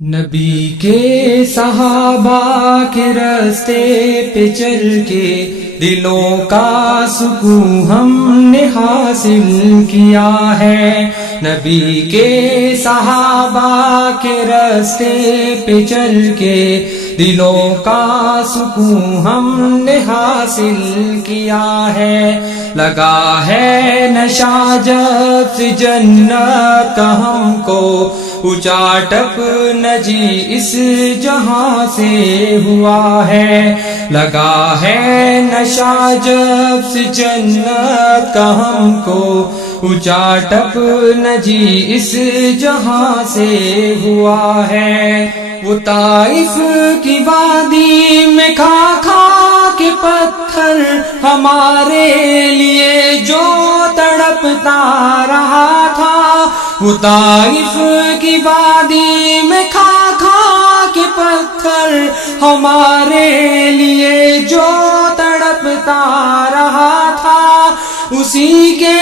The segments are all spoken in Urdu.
نبی کے صحابہ کے راستے پہ چل کے دلوں کا سکون ہم نے حاصل کیا ہے. نبی کے صحابہ کے راستے پہ چل کے دلوں کا سکون ہم نے حاصل کیا ہے. لگا ہے نشہ جب سے جنت کا ہم کو اونچا ٹپ نجی اس جہاں سے ہوا ہے. لگا ہے نشہ جب سے جنت کا ہم کو اونچا ٹپ نجی اس جہاں سے ہوا ہے. وہ طائف کی وادی میں کھا کھا کے پتھر ہمارے لیے جو تڑپتا رہا تھا. وہ طائف کی وادی میں کھا کھا کے پتھر ہمارے لیے جو تڑپتا رہا تھا. اسی کے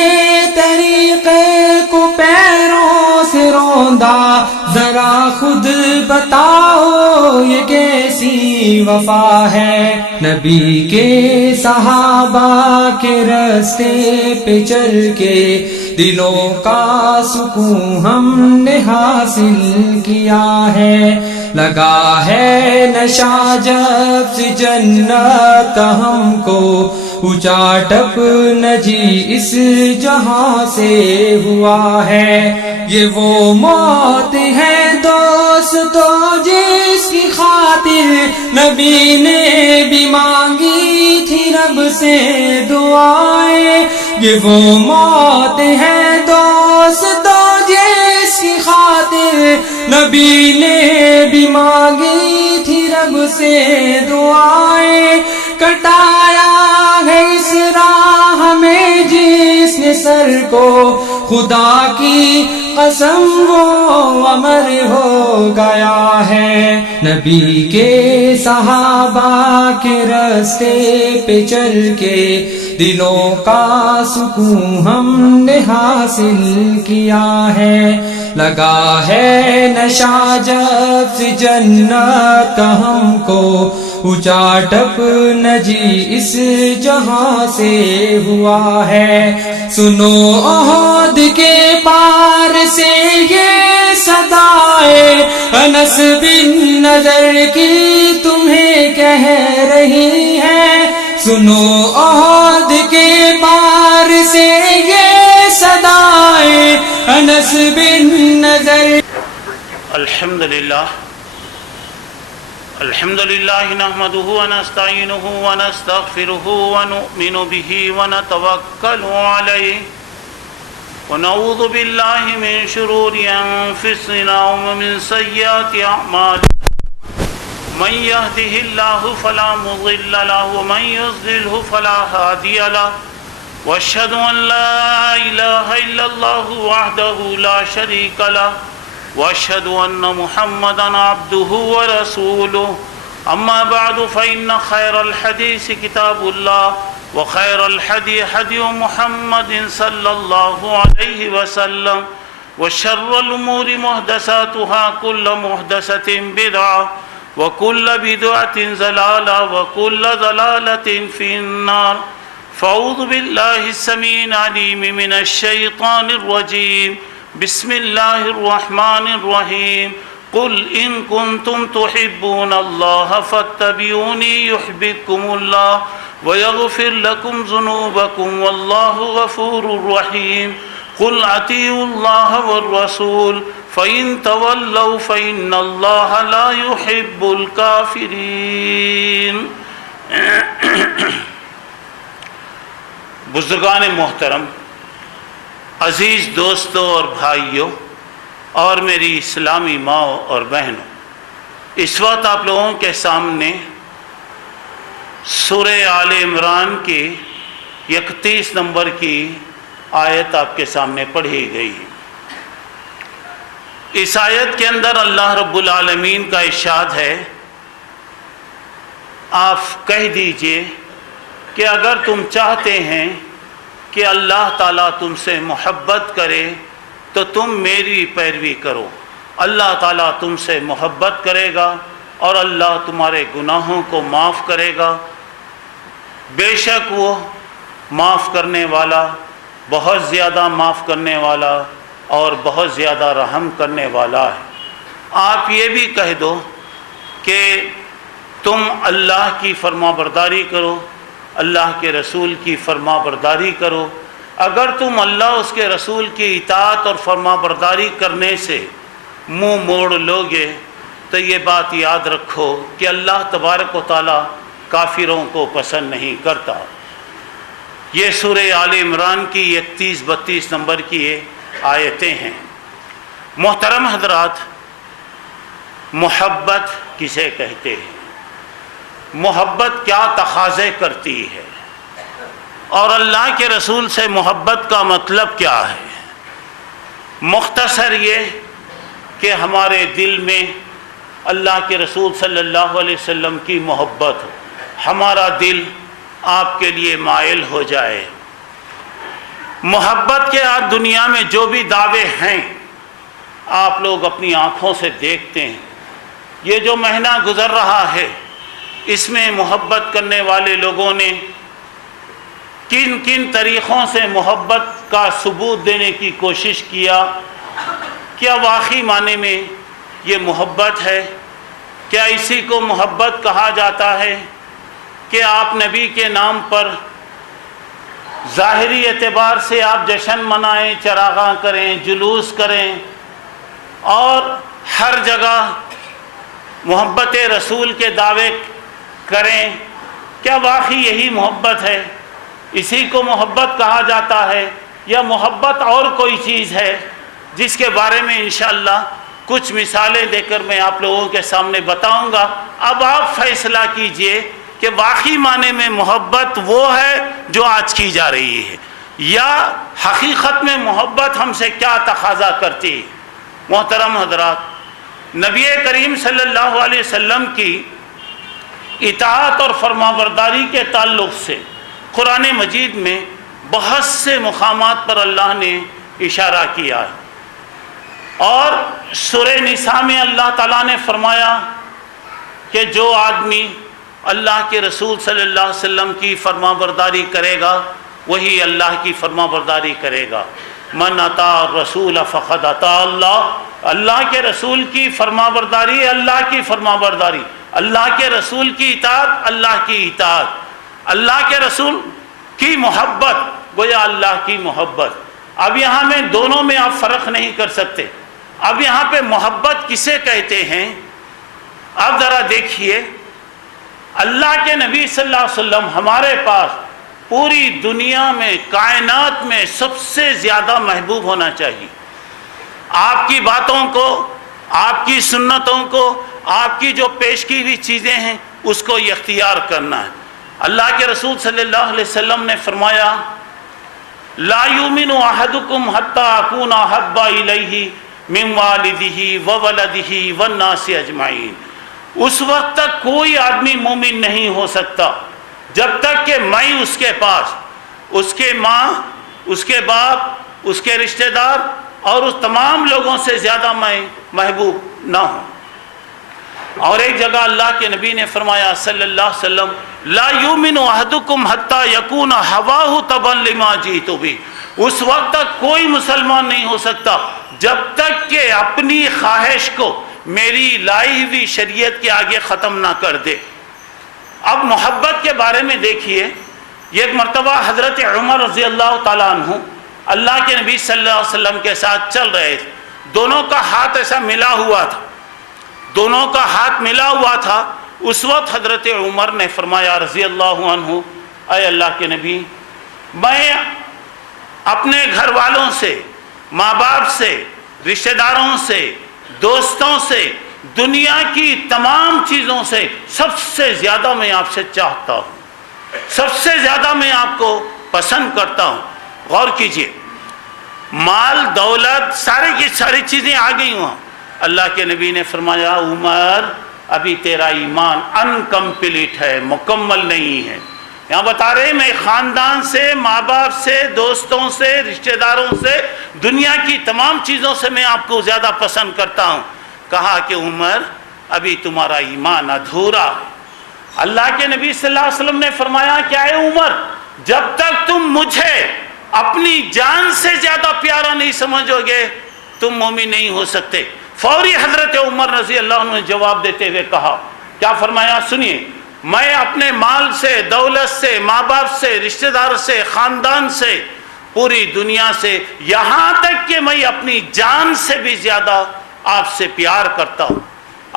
طریقے کو پیروں سے روندا. ذرا خود بتاؤ یہ کیسی وفا ہے. نبی کے صحابہ کے راستے پہ چل کے دلوں کا سکون ہم نے حاصل کیا ہے. لگا ہے نشہ جب سے جنت کا ہم کو اونچا ٹپ نجی اس جہاں سے ہوا ہے. یہ وہ موت ہے دوستو جس کی خاطر نبی نے بھی مانگی تھی رب سے دعائیں. یہ وہ موت ہے دوستو جس کی خاطر نبی نے بھی مانگی تھی رب سے دعائیں. کٹایا ہے اس راہ میں جس نے سر کو خدا کی قسم وہ امر ہو گیا ہے. نبی کے صحابہ کے راستے پہ چل کے دلوں کا سکون ہم نے حاصل کیا ہے. لگا ہے نشہ جب سے جنت کا ہم کو اونچا ٹپ نجی اس جہاں سے ہوا ہے. سنو احد کے پار سے یہ صدائے انس بن نضر کی تمہیں کہہ رہی ہے. سنو احد کے پار سے یہ صدائے انس بن نضر. الحمدللہ نحمده ونستعینه ونستغفره ونؤمن به ونتوکل علیہ ونعوذ باللہ من شرور انفسنا ومن سیئات اعمالنا. من يهده الله فلا مضل له ومن يضلل فلا هادي له واشهد ان لا اله الا الله وحده لا شريك له واشهد ان محمدا عبده ورسوله. اما بعد فان خير الحديث كتاب الله وخير الهدي هدي محمد صلى الله عليه وسلم وشر الامور محدثاتها كل محدثة بدعة وكل بدعة ضلالة وكل ضلالة في النار. فاعوذ بالله السميع العليم من الشيطان الرجيم. بسم الله الرحمن الرحيم. قل إن كنتم تحبون الله فاتبعوني يحببكم الله ويغفر لكم ذنوبكم والله غفور رحيم. قل اطیعوا اللہ والرسول فإن تولوا فإن اللہ لا يحب الکافرین. بزرگان محترم، عزیز دوستوں اور بھائیوں اور میری اسلامی ماؤں اور بہنوں، اس وقت آپ لوگوں کے سامنے سورہ آل عمران کی 31 نمبر کی آیت آپ کے سامنے پڑھی گئی. اس آیت کے اندر اللہ رب العالمین کا ارشاد ہے، آپ کہہ دیجئے کہ اگر تم چاہتے ہیں کہ اللہ تعالیٰ تم سے محبت کرے تو تم میری پیروی کرو اللہ تعالیٰ تم سے محبت کرے گا اور اللہ تمہارے گناہوں کو معاف کرے گا، بے شک وہ معاف کرنے والا، بہت زیادہ معاف کرنے والا اور بہت زیادہ رحم کرنے والا ہے۔ آپ یہ بھی کہہ دو کہ تم اللہ کی فرما برداری کرو، اللہ کے رسول کی فرما برداری کرو۔ اگر تم اللہ اس کے رسول کی اطاعت اور فرما برداری کرنے سے منہ موڑ لوگے تو یہ بات یاد رکھو کہ اللہ تبارک و تعالیٰ کافروں کو پسند نہیں کرتا۔ یہ سورہ آل عمران کی 31-32 نمبر کی یہ آیتیں ہیں۔ محترم حضرات، محبت کسے کہتے ہیں؟ محبت کیا تقاضے کرتی ہے؟ اور اللہ کے رسول سے محبت کا مطلب کیا ہے؟ مختصر یہ کہ ہمارے دل میں اللہ کے رسول صلی اللہ علیہ وسلم کی محبت ہو، ہمارا دل آپ کے لیے مائل ہو جائے۔ محبت کے آج دنیا میں جو بھی دعوے ہیں آپ لوگ اپنی آنکھوں سے دیکھتے ہیں، یہ جو مہینہ گزر رہا ہے اس میں محبت کرنے والے لوگوں نے کن کن طریقوں سے محبت کا ثبوت دینے کی کوشش کیا۔ کیا واقعی معنی میں یہ محبت ہے؟ کیا اسی کو محبت کہا جاتا ہے کہ آپ نبی کے نام پر ظاہری اعتبار سے آپ جشن منائیں، چراغاں کریں، جلوس کریں اور ہر جگہ محبت رسول کے دعوے کریں؟ کیا واقعی یہی محبت ہے؟ اسی کو محبت کہا جاتا ہے یا محبت اور کوئی چیز ہے جس کے بارے میں انشاءاللہ کچھ مثالیں دے کر میں آپ لوگوں کے سامنے بتاؤں گا۔ اب آپ فیصلہ کیجئے کہ واقعی معنی میں محبت وہ ہے جو آج کی جا رہی ہے یا حقیقت میں محبت ہم سے کیا تقاضا کرتی ہے۔ محترم حضرات، نبی کریم صلی اللہ علیہ وسلم کی اطاعت اور فرمانبرداری کے تعلق سے قرآن مجید میں بہت سے مقامات پر اللہ نے اشارہ کیا ہے، اور سورہ نساء میں اللہ تعالیٰ نے فرمایا کہ جو آدمی اللہ کے رسول صلی اللہ علیہ وسلم کی فرمانبرداری کرے گا وہی اللہ کی فرمانبرداری کرے گا۔ من اطاع الرسول فقد اطاع اللہ، اللہ کے رسول کی فرمانبرداری اللہ کی فرمانبرداری، اللہ کے رسول کی اطاعت اللہ کی اطاعت، اللہ کے رسول کی محبت گویا اللہ کی محبت۔ اب یہاں میں دونوں میں آپ فرق نہیں کر سکتے۔ اب یہاں پہ محبت کسے کہتے ہیں؟ اب ذرا دیکھیے، اللہ کے نبی صلی اللہ علیہ وسلم ہمارے پاس پوری دنیا میں کائنات میں سب سے زیادہ محبوب ہونا چاہیے۔ آپ کی باتوں کو، آپ کی سنتوں کو، آپ کی جو پیش کی ہوئی چیزیں ہیں اس کو اختیار کرنا ہے۔ اللہ کے رسول صلی اللہ علیہ وسلم نے فرمایا لا یؤمن احدکم حتی اکون احب الیہ من والدہ وولدہ والناس اجمعین۔ اس وقت تک کوئی آدمی مومن نہیں ہو سکتا جب تک کہ میں اس کے پاس، اس کے ماں، اس کے باپ، اس کے رشتہ دار اور اس تمام لوگوں سے زیادہ میں محبوب نہ ہوں۔ اور ایک جگہ اللہ کے نبی نے فرمایا صلی اللہ علیہ وسلم لا یؤمن احدکم حتی یکون ہواہ تبعا لما جئت بہ۔ اس وقت تک کوئی مسلمان نہیں ہو سکتا جب تک کہ اپنی خواہش کو میری لائی ہوئی شریعت کے آگے ختم نہ کر دے۔ اب محبت کے بارے میں دیکھیے، ایک مرتبہ حضرت عمر رضی اللہ تعالیٰ عنہ اللہ کے نبی صلی اللہ علیہ وسلم کے ساتھ چل رہے تھے، دونوں کا ہاتھ ایسا ملا ہوا تھا، دونوں کا ہاتھ ملا ہوا تھا۔ اس وقت حضرت عمر نے فرمایا رضی اللہ عنہ، اے اللہ کے نبی، میں اپنے گھر والوں سے، ماں باپ سے، رشتہ داروں سے، دوستوں سے، دنیا کی تمام چیزوں سے سب سے زیادہ میں آپ سے چاہتا ہوں، سب سے زیادہ میں آپ کو پسند کرتا ہوں۔ غور کیجئے، مال دولت ساری کی ساری چیزیں آ گئی ہوں۔ اللہ کے نبی نے فرمایا عمر ابھی تیرا ایمان انکمپلیٹ ہے، مکمل نہیں ہے۔ یہاں بتا رہے میں خاندان سے، ماں باپ سے، دوستوں سے، رشتہ داروں سے، دنیا کی تمام چیزوں سے میں آپ کو زیادہ پسند کرتا ہوں. کہا کہ عمر ابھی تمہارا ایمان ادھورا. اللہ کے نبی صلی اللہ علیہ وسلم نے فرمایا کہ اے عمر، جب تک تم مجھے اپنی جان سے زیادہ پیارا نہیں سمجھو گے تم مومن نہیں ہو سکتے. فوری حضرت عمر رضی اللہ عنہ نے جواب دیتے ہوئے کہا، کیا فرمایا؟ سنیے، میں اپنے مال سے، دولت سے، ماں باپ سے، رشتہ دار سے، خاندان سے، پوری دنیا سے، یہاں تک کہ میں اپنی جان سے بھی زیادہ آپ سے پیار کرتا ہوں،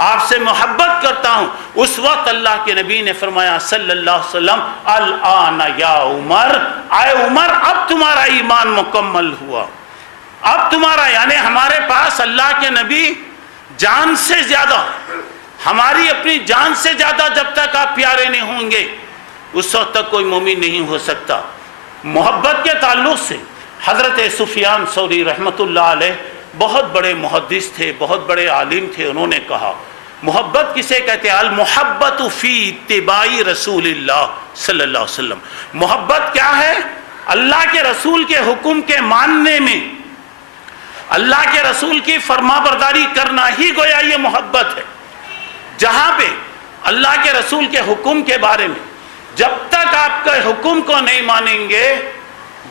آپ سے محبت کرتا ہوں. اس وقت اللہ کے نبی نے فرمایا صلی اللہ علیہ وسلم، الآن یا عمر، اے عمر اب تمہارا ایمان مکمل ہوا. اب تمہارا، یعنی ہمارے پاس اللہ کے نبی جان سے زیادہ، ہماری اپنی جان سے زیادہ جب تک آپ پیارے نہیں ہوں گے اس وقت تک کوئی مومن نہیں ہو سکتا. محبت کے تعلق سے حضرت سفیان ثوری رحمۃ اللہ علیہ بہت بڑے محدث تھے، بہت بڑے عالم تھے. انہوں نے کہا محبت کسے کہتے ہیں؟ المحبت فی اتباع رسول اللہ صلی اللہ علیہ وسلم. محبت کیا ہے؟ اللہ کے رسول کے حکم کے ماننے میں، اللہ کے رسول کی فرما برداری کرنا ہی گویا یہ محبت ہے. جہاں پہ اللہ کے رسول کے حکم کے بارے میں جب تک آپ کے حکم کو نہیں مانیں گے،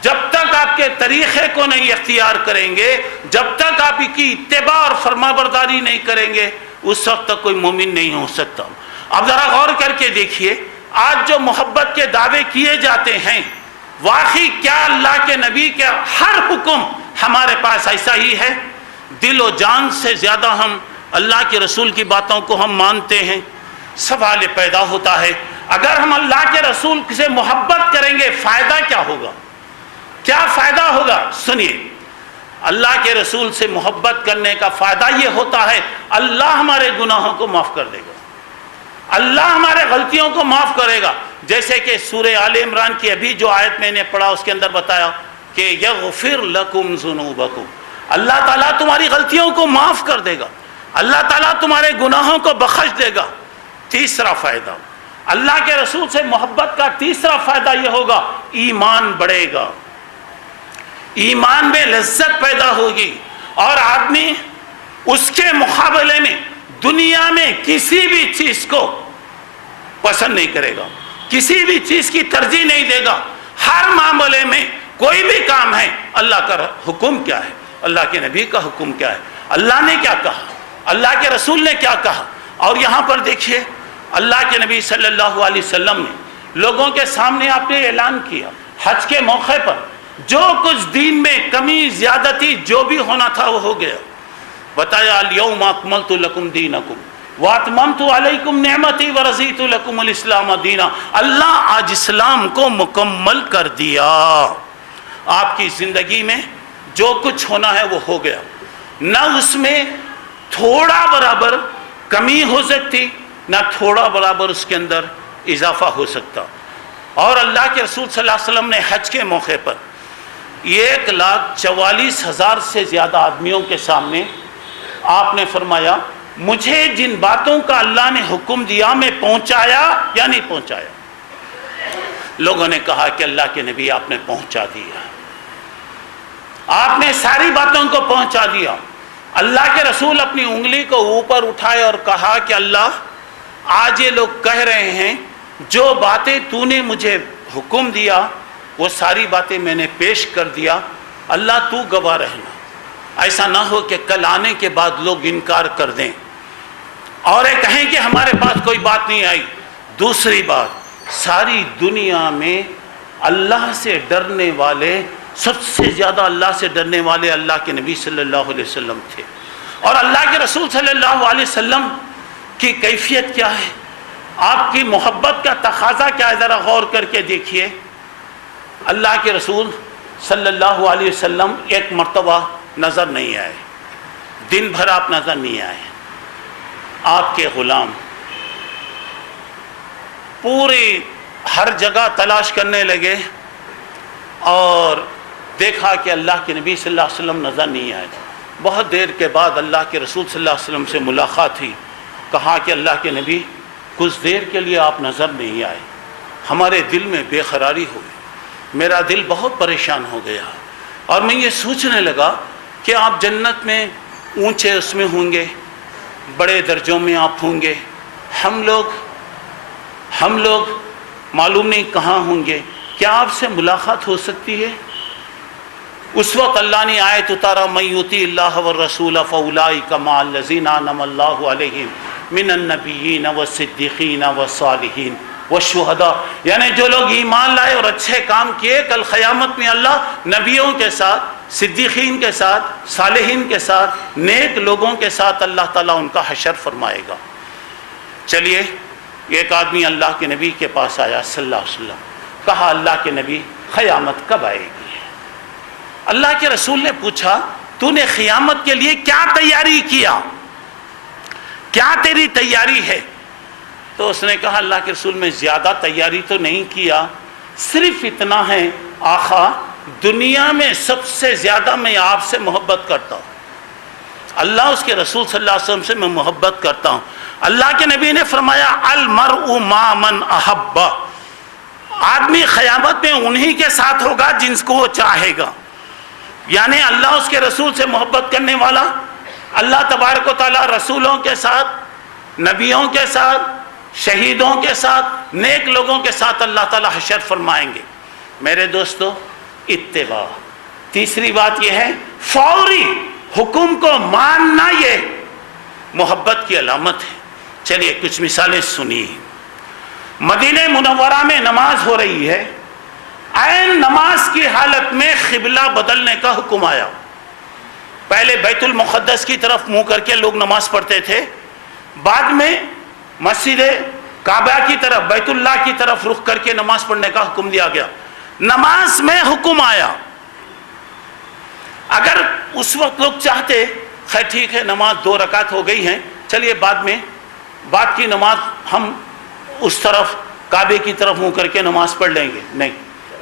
جب تک آپ کے طریقے کو نہیں اختیار کریں گے، جب تک آپ کی اتباع اور فرما برداری نہیں کریں گے اس وقت تک کوئی مومن نہیں ہو سکتا. اب ذرا غور کر کے دیکھیے، آج جو محبت کے دعوے کیے جاتے ہیں، واقعی کیا اللہ کے نبی کا ہر حکم ہمارے پاس ایسا ہی ہے؟ دل و جان سے زیادہ ہم اللہ کے رسول کی باتوں کو ہم مانتے ہیں. سوال پیدا ہوتا ہے، اگر ہم اللہ کے رسول سے محبت کریں گے فائدہ کیا ہوگا؟ کیا فائدہ ہوگا؟ سنیے، اللہ کے رسول سے محبت کرنے کا فائدہ یہ ہوتا ہے اللہ ہمارے گناہوں کو معاف کر دے گا، اللہ ہمارے غلطیوں کو معاف کرے گا. جیسے کہ سورہ آل عمران کی ابھی جو آیت میں نے پڑھا اس کے اندر بتایا کہ یغفر لکم ذنوبکم، اللہ تعالیٰ تمہاری غلطیوں کو معاف کر دے گا، اللہ تعالیٰ تمہارے گناہوں کو بخش دے گا. تیسرا فائدہ اللہ کے رسول سے محبت کا تیسرا فائدہ یہ ہوگا، ایمان بڑھے گا، ایمان میں لذت پیدا ہوگی اور آدمی اس کے مقابلے میں دنیا میں کسی بھی چیز کو پسند نہیں کرے گا، کسی بھی چیز کی ترجیح نہیں دے گا. ہر معاملے میں کوئی بھی کام ہے اللہ کا حکم کیا ہے، اللہ کے نبی کا حکم کیا ہے، اللہ نے کیا کہا، اللہ کے رسول نے کیا کہا. اور یہاں پر دیکھیے اللہ کے نبی صلی اللہ علیہ وسلم نے لوگوں کے سامنے آپ نے اعلان کیا حج کے موقع پر جو کچھ دین میں کمی زیادتی جو بھی ہونا تھا وہ ہو گیا. بتایا الیوم اکملت لکم دینکم واتممت علیکم نعمتی ورضیت لکم الاسلام دینا. اللہ آج اسلام کو مکمل کر دیا. آپ کی زندگی میں جو کچھ ہونا ہے وہ ہو گیا، نہ اس میں تھوڑا برابر کمی ہو سکتی نہ تھوڑا برابر اس کے اندر اضافہ ہو سکتا. اور اللہ کے رسول صلی اللہ علیہ وسلم نے حج کے موقع پر 1,44,000 سے زیادہ آدمیوں کے سامنے آپ نے فرمایا مجھے جن باتوں کا اللہ نے حکم دیا میں پہنچایا یا نہیں پہنچایا؟ لوگوں نے کہا کہ اللہ کے نبی آپ نے پہنچا دیا، آپ نے ساری باتوں کو پہنچا دیا. اللہ کے رسول اپنی انگلی کو اوپر اٹھائے اور کہا کہ اللہ آج یہ لوگ کہہ رہے ہیں جو باتیں تو نے مجھے حکم دیا وہ ساری باتیں میں نے پیش کر دیا، اللہ تو گواہ رہنا، ایسا نہ ہو کہ کل آنے کے بعد لوگ انکار کر دیں اور یہ کہیں کہ ہمارے پاس کوئی بات نہیں آئی. دوسری بات، ساری دنیا میں اللہ سے ڈرنے والے، سب سے زیادہ اللہ سے ڈرنے والے اللہ کے نبی صلی اللہ علیہ وسلم تھے. اور اللہ کے رسول صلی اللہ علیہ وسلم کی کیفیت کیا ہے، آپ کی محبت کا تقاضا کیا ہے، ذرا غور کر کے دیکھیے. اللہ کے رسول صلی اللہ علیہ وسلم ایک مرتبہ نظر نہیں آئے، دن بھر آپ نظر نہیں آئے. آپ کے غلام پوری ہر جگہ تلاش کرنے لگے اور دیکھا کہ اللہ کے نبی صلی اللہ علیہ وسلم نظر نہیں آئے. بہت دیر کے بعد اللہ کے رسول صلی اللہ علیہ وسلم سے ملاقات ہوئی. کہا کہ اللہ کے نبی کچھ دیر کے لیے آپ نظر نہیں آئے. ہمارے دل میں بے قراری ہوئی، میرا دل بہت پریشان ہو گیا، اور میں یہ سوچنے لگا کہ آپ جنت میں اونچے اس میں ہوں گے، بڑے درجوں میں آپ ہوں گے، ہم لوگ معلوم نہیں کہاں ہوں گے، کیا آپ سے ملاقات ہو سکتی ہے؟ اس وقت اللہ نے آیت اتارا، من یطیع اللہ والرسول فاولئک مع الذین انعم اللہ علیہم من النبیین والصدیقین والصالحین والشہداء، یعنی جو لوگ ایمان لائے اور اچھے کام کیے، کل قیامت میں اللہ نبیوں کے ساتھ، صدیقین کے ساتھ، صالحین کے ساتھ، نیک لوگوں کے ساتھ اللہ تعالیٰ ان کا حشر فرمائے گا۔ چلیے، ایک آدمی اللہ کے نبی کے پاس آیا صلی اللہ علیہ وسلم، کہا اللہ کے نبی قیامت کب آئے گی؟ اللہ کے رسول نے پوچھا تو نے قیامت کے لیے کیا تیاری کیا، کیا تیری تیاری ہے؟ تو اس نے کہا اللہ کے رسول میں زیادہ تیاری تو نہیں کیا، صرف اتنا ہے آقا دنیا میں سب سے زیادہ میں آپ سے محبت کرتا ہوں، اللہ اس کے رسول صلی اللہ علیہ وسلم سے میں محبت کرتا ہوں۔ اللہ کے نبی نے فرمایا المرء مع من احب، آدمی قیامت میں انہی کے ساتھ ہوگا جن کو وہ چاہے گا، یعنی اللہ اس کے رسول سے محبت کرنے والا، اللہ تبارک و تعالیٰ رسولوں کے ساتھ، نبیوں کے ساتھ، شہیدوں کے ساتھ، نیک لوگوں کے ساتھ اللہ تعالیٰ حشر فرمائیں گے۔ میرے دوستو، اتباع، تیسری بات یہ ہے فوری حکم کو ماننا، یہ محبت کی علامت ہے۔ چلیے کچھ مثالیں سنیے۔ مدینہ منورہ میں نماز ہو رہی ہے، عین نماز کی حالت میں قبلہ بدلنے کا حکم آیا۔ پہلے بیت المقدس کی طرف منہ کر کے لوگ نماز پڑھتے تھے، بعد میں مسجد کعبہ کی طرف، بیت اللہ کی طرف رخ کر کے نماز پڑھنے کا حکم دیا گیا۔ نماز میں حکم آیا، اگر اس وقت لوگ چاہتے خیر ٹھیک ہے نماز 2 رکعت ہو گئی ہیں، چلیے بعد کی نماز ہم اس طرف کعبے کی طرف منہ کر کے نماز پڑھ لیں گے، نہیں،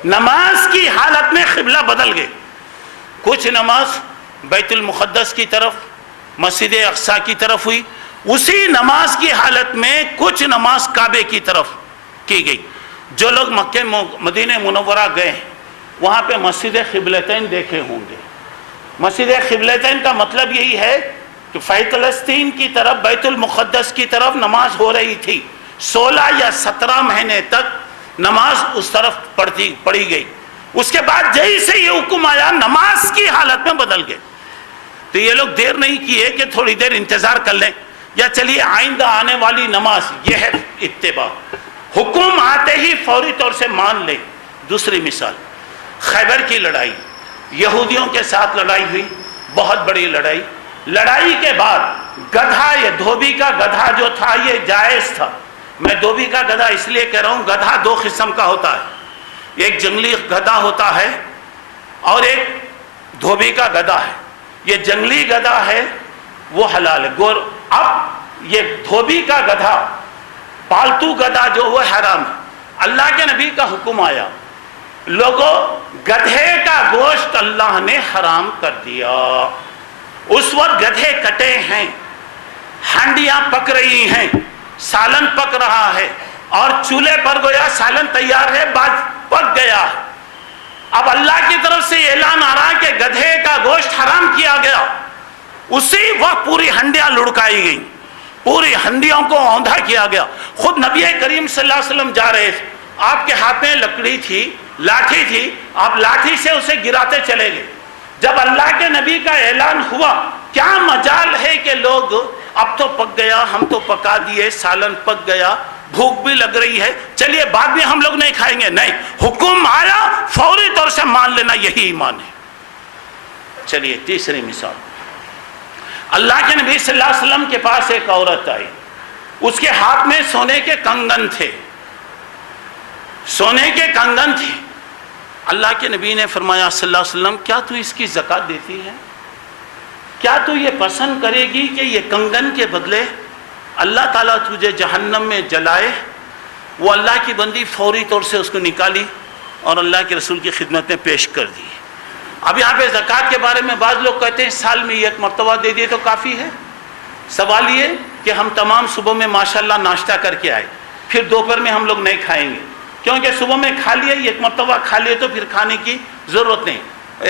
نماز کی حالت میں قبلہ بدل گئے۔ کچھ نماز بیت المقدس کی طرف، مسجد اقصی کی طرف ہوئی، اسی نماز کی حالت میں کچھ نماز کعبے کی طرف کی گئی۔ جو لوگ مکہ مدینہ منورہ گئے وہاں پہ مسجد قبلتین دیکھے ہوں گے۔ مسجد قبلتین کا مطلب یہی ہے کہ فلسطین کی طرف، بیت المقدس کی طرف نماز ہو رہی تھی، 16 یا 17 مہینے تک نماز اس طرف پڑھی گئی۔ اس کے بعد جیسے یہ حکم آیا نماز کی حالت میں بدل گئے۔ تو یہ لوگ دیر نہیں کیے کہ تھوڑی دیر انتظار کر لیں یا چلیے آئندہ آنے والی نماز، یہ ہے اتباع، حکم آتے ہی فوری طور سے مان لیں۔ دوسری مثال، خیبر کی لڑائی، یہودیوں کے ساتھ لڑائی ہوئی، بہت بڑی لڑائی۔ لڑائی کے بعد گدھا، یہ دھوبی کا گدھا جو تھا یہ جائز تھا۔ میں دھوبی کا گدھا اس لیے کہہ رہا ہوں، گدھا 2 قسم کا ہوتا ہے، ایک جنگلی گدھا ہوتا ہے اور ایک دھوبی کا گدھا ہے۔ یہ جنگلی گدھا ہے وہ حلال ہے، اب یہ دھوبی کا گدھا، پالتو گدھا جو وہ حرام ہے۔ اللہ کے نبی کا حکم آیا، لوگوں گدھے کا گوشت اللہ نے حرام کر دیا۔ اس وقت گدھے کٹے ہیں، ہانڈیاں پک رہی ہیں، سالن پک رہا ہے، اور چولہے پر گویا سالن تیار ہے، بعد پک گیا ہے۔ اب اللہ کی طرف سے اعلان آ رہا کہ گدھے کا گوشت حرام کیا گیا۔ اسی وقت پوری ہنڈیاں لڑکائی گئیں، پوری ہنڈیوں کو اوندھا کیا گیا۔ خود نبی کریم صلی اللہ علیہ وسلم جا رہے تھے، آپ کے ہاتھ میں لکڑی تھی، لاٹھی تھی، آپ لاٹھی سے اسے گراتے چلے گئے۔ جب اللہ کے نبی کا اعلان ہوا، کیا مجال ہے کہ لوگ اب تو پک گیا، ہم تو پکا دیے، سالن پک گیا، بھوک بھی لگ رہی ہے، چلیے بعد میں ہم لوگ نہیں کھائیں گے، نہیں، حکم آیا فوری طور سے مان لینا، یہی ایمان ہے۔ چلیے تیسری مثال، اللہ کے نبی صلی اللہ علیہ وسلم کے پاس ایک عورت آئی، اس کے ہاتھ میں سونے کے کنگن تھے، سونے کے کنگن تھے۔ اللہ کے نبی نے فرمایا صلی اللہ علیہ وسلم، کیا تو اس کی زکوٰۃ دیتی ہے؟ کیا تو یہ پسند کرے گی کہ یہ کنگن کے بدلے اللہ تعالیٰ تجھے جہنم میں جلائے؟ وہ اللہ کی بندی فوری طور سے اس کو نکالی اور اللہ کے رسول کی خدمت میں پیش کر دی۔ اب یہاں پہ زکوٰۃ کے بارے میں بعض لوگ کہتے ہیں سال میں ایک مرتبہ دے دیے تو کافی ہے۔ سوال یہ کہ ہم تمام صبح میں ماشاءاللہ ناشتہ کر کے آئے، پھر دوپہر میں ہم لوگ نہیں کھائیں گے، کیونکہ صبح میں کھا لیا، ایک مرتبہ کھا لیا تو پھر کھانے کی ضرورت نہیں.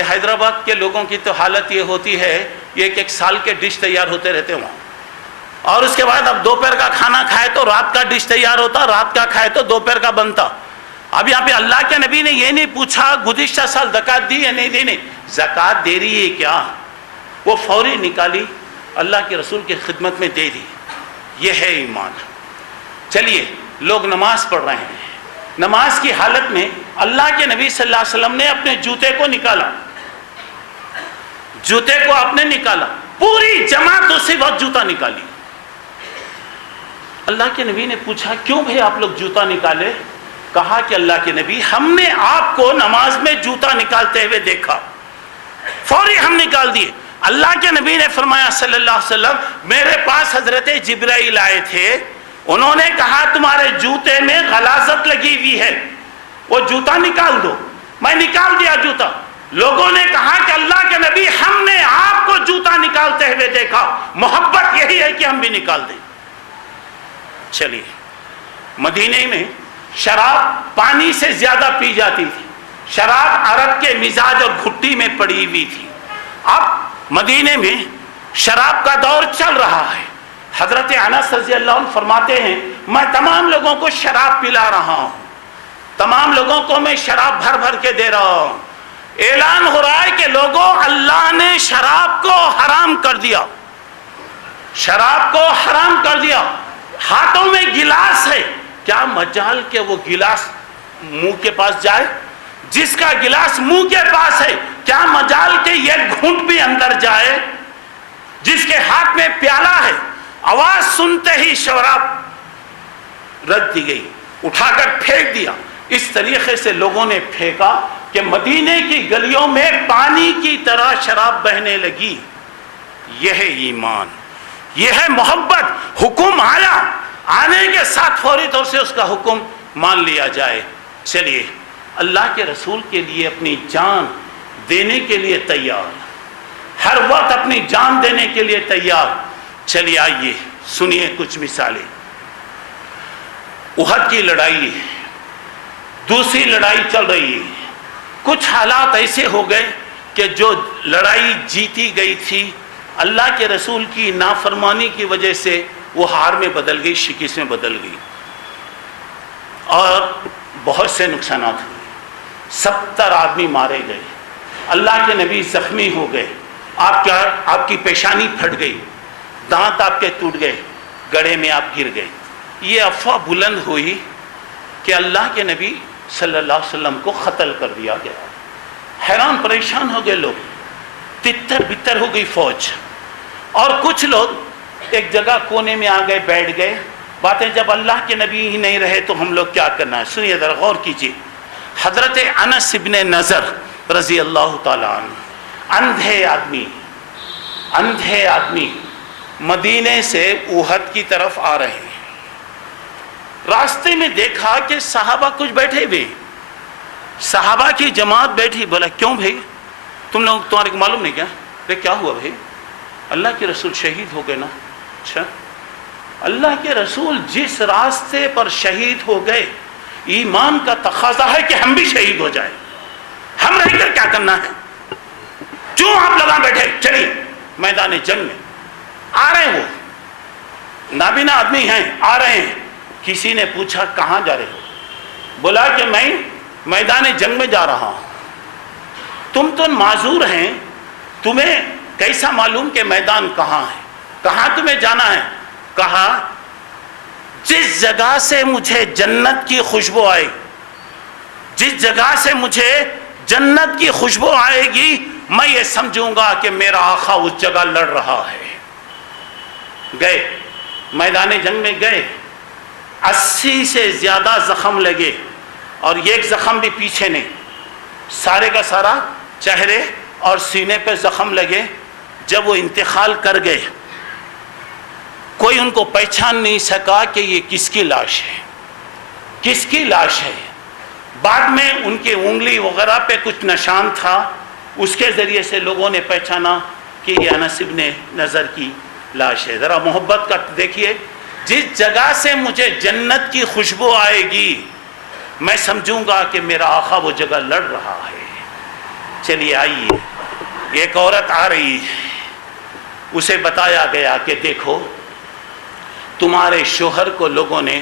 حیدرآباد کے لوگوں کی تو حالت یہ ہوتی ہے، ایک سال کے ڈش تیار ہوتے رہتے وہاں، اور اس کے بعد اب دوپہر کا کھانا کھائے تو رات کا ڈش تیار ہوتا، رات کا کھائے تو دوپہر کا بنتا. اب یہاں پہ اللہ کے نبی نے یہ نہیں پوچھا گزشتہ سال زکوٰۃ دی یا نہیں دی، نہیں، زکوٰۃ دے رہی ہے کیا، وہ فوری نکالی، اللہ کے رسول کی خدمت میں دے دی. یہ ہے ایمان. چلیے، لوگ نماز پڑھ رہے ہیں، نماز کی حالت میں اللہ کے نبی صلی اللہ علیہ وسلم نے اپنے جوتے کو نکالا، جوتے کو آپ نے نکالا، پوری جماعت اسی وقت جوتا نکالی. اللہ کے نبی نے پوچھا کیوں بھائی آپ لوگ جوتا نکالے؟ کہا کہ اللہ کے نبی، ہم نے آپ کو نماز میں جوتا نکالتے ہوئے دیکھا، فوری ہم نکال دیے. اللہ کے نبی نے فرمایا صلی اللہ علیہ وسلم، میرے پاس حضرت جبرائیل آئے تھے، انہوں نے کہا تمہارے جوتے میں غلاظت لگی ہوئی ہے، وہ جوتا نکال دو. میں نکال دیا جوتا. لوگوں نے کہا کہ اللہ کے نبی، ہم نے آپ کو جوتا نکالتے ہوئے دیکھا، محبت یہی ہے کہ ہم بھی نکال دیں. چلیے، مدینے میں شراب پانی سے زیادہ پی جاتی تھی، شراب عرب کے مزاج اور گھٹی میں پڑی ہوئی تھی. اب مدینے میں شراب کا دور چل رہا ہے. حضرت انس رضی اللہ عنہ فرماتے ہیں، میں تمام لوگوں کو شراب پلا رہا ہوں، تمام لوگوں کو میں شراب بھر بھر کے دے رہا ہوں. اعلان ہو رہا ہے کہ لوگوں، اللہ نے شراب کو حرام کر دیا، شراب کو حرام کر دیا. ہاتھوں میں گلاس ہے، کیا مجال کہ وہ گلاس منہ کے پاس جائے؟ جس کا گلاس منہ کے پاس ہے، کیا مجال کہ یہ گھونٹ بھی اندر جائے؟ جس کے ہاتھ میں پیالہ ہے، آواز سنتے ہی شراب رکھ دی گئی، اٹھا کر پھینک دیا. اس طریقے سے لوگوں نے پھینکا کہ مدینے کی گلیوں میں پانی کی طرح شراب بہنے لگی. یہ ہے ایمان، یہ ہے محبت. حکم آیا، آنے کے ساتھ فوری طور سے اس کا حکم مان لیا جائے. چلیے، اللہ کے رسول کے لیے اپنی جان دینے کے لیے تیار، ہر وقت اپنی جان دینے کے لیے تیار. چلیے آئیے سنیے کچھ مثالیں. احد کی لڑائی، دوسری لڑائی چل رہی ہے. کچھ حالات ایسے ہو گئے کہ جو لڑائی جیتی گئی تھی اللہ کے رسول کی نافرمانی کی وجہ سے وہ ہار میں بدل گئی، شکست میں بدل گئی، اور بہت سے نقصانات ہوئے. 70 آدمی مارے گئے، اللہ کے نبی زخمی ہو گئے، آپ کی پیشانی پھٹ گئی، دانت آپ کے ٹوٹ گئے، گڑھے میں آپ گر گئے. یہ افواہ بلند ہوئی کہ اللہ کے نبی صلی اللہ علیہ وسلم کو قتل کر دیا گیا. حیران پریشان ہو گئے لوگ، تتر بتر ہو گئی فوج. اور کچھ لوگ ایک جگہ کونے میں آ گئے، بیٹھ گئے. باتیں جب اللہ کے نبی ہی نہیں رہے تو ہم لوگ کیا کرنا ہے؟ سنیے ذرا، غور کیجیے. حضرت انس ابن نضر رضی اللہ تعالیٰ عنہ، اندھے آدمی مدینے سے احد کی طرف آ رہے ہیں. راستے میں دیکھا کہ صحابہ کچھ بیٹھے ہوئے، صحابہ کی جماعت بیٹھی. بولا کیوں بھائی، تمہارے کو معلوم نہیں کیا؟ کیا ہوا بھائی؟ اللہ کے رسول شہید ہو گئے نا. اچھا، اللہ کے رسول جس راستے پر شہید ہو گئے، ایمان کا تقاضا ہے کہ ہم بھی شہید ہو جائیں. ہم رہ کر کیا کرنا ہے؟ کیوں آپ لگا بیٹھے؟ چلیے میدان جنگ میں آ رہے ہیں، وہ نابینا آدمی ہیں، آ رہے ہیں. کسی نے پوچھا کہاں جا رہے ہو؟ بولا کہ میں میدان جنگ میں جا رہا ہوں. تم تو معذور ہیں، تمہیں کیسا معلوم کہ میدان کہاں ہے؟ کہاں تمہیں جانا ہے؟ کہا جس جگہ سے مجھے جنت کی خوشبو آئے، جس جگہ سے مجھے جنت کی خوشبو آئے گی، میں یہ سمجھوں گا کہ میرا آقا اس جگہ لڑ رہا ہے. گئے میدان جنگ میں، گئے. 80 سے زیادہ زخم لگے، اور ایک زخم بھی پیچھے نہیں، سارے کا سارا چہرے اور سینے پہ زخم لگے. جب وہ انتقال کر گئے، کوئی ان کو پہچان نہیں سکا کہ یہ کس کی لاش ہے، کس کی لاش ہے. بعد میں ان کی انگلی وغیرہ پہ کچھ نشان تھا، اس کے ذریعے سے لوگوں نے پہچانا کہ یہ انس ابن نضر کی لاش ہے. ذرا محبت کا دیکھیے، جس جگہ سے مجھے جنت کی خوشبو آئے گی، میں سمجھوں گا کہ میرا آقا وہ جگہ لڑ رہا ہے۔ چلیے آئیے، ایک عورت آ رہی ہے، اسے بتایا گیا کہ دیکھو تمہارے شوہر کو لوگوں نے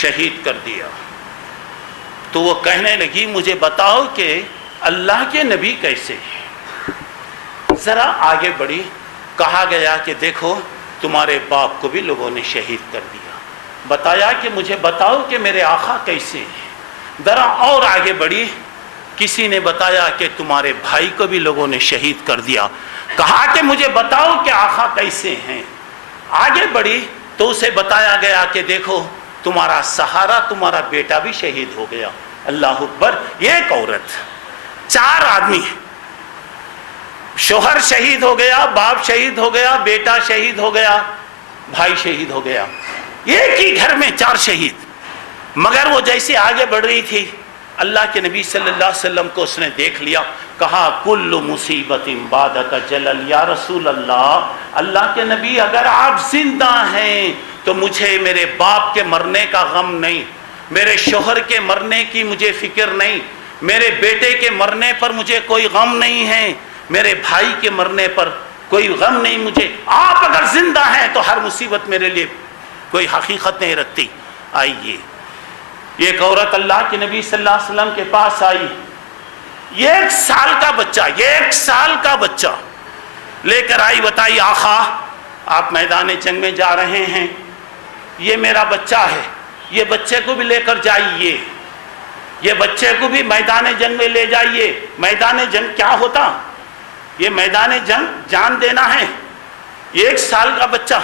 شہید کر دیا۔ تو وہ کہنے لگی مجھے بتاؤ کہ اللہ کے نبی کیسے ہیں؟ ذرا آگے بڑھی، کہا گیا کہ دیکھو تمہارے باپ کو بھی لوگوں نے شہید کر دیا۔ بتایا کہ مجھے بتاؤ کہ میرے آقا کیسے ہیں؟ ذرا اور آگے بڑھی، کسی نے بتایا کہ تمہارے بھائی کو بھی لوگوں نے شہید کر دیا۔ کہا کہ مجھے بتاؤ کہ آقا کیسے ہیں؟ آگے بڑھی تو اسے بتایا گیا کہ دیکھو تمہارا سہارا، تمہارا بیٹا بھی شہید ہو گیا۔ اللہ اکبر! ایک عورت، 4 آدمی، شوہر شہید ہو گیا، باپ شہید ہو گیا، بیٹا شہید ہو گیا، بھائی شہید ہو گیا، ایک ہی گھر میں 4 شہید۔ مگر وہ جیسے آگے بڑھ رہی تھی، اللہ کے نبی صلی اللہ علیہ وسلم کو اس نے دیکھ لیا، کہا کل مصیبت بعدک جلل یا رسول اللہ، اللہ کے نبی اگر آپ زندہ ہیں تو مجھے میرے باپ کے مرنے کا غم نہیں، میرے شوہر کے مرنے کی مجھے فکر نہیں، میرے بیٹے کے مرنے پر مجھے کوئی غم نہیں ہے، میرے بھائی کے مرنے پر کوئی غم نہیں مجھے۔ آپ اگر زندہ ہیں تو ہر مصیبت میرے لیے کوئی حقیقت نہیں رکھتی۔ آئیے، ایک عورت اللہ کے نبی صلی اللہ علیہ وسلم کے پاس آئی، 1 سال کا بچہ، 1 سال کا بچہ لے کر آئی، بتائی آقا آپ میدان جنگ میں جا رہے ہیں، یہ میرا بچہ ہے، یہ بچے کو بھی لے کر جائیے، یہ بچے کو بھی میدان جنگ میں لے جائیے۔ میدان جنگ کیا ہوتا؟ یہ میدان جنگ جان دینا ہے۔ 1 سال کا بچہ،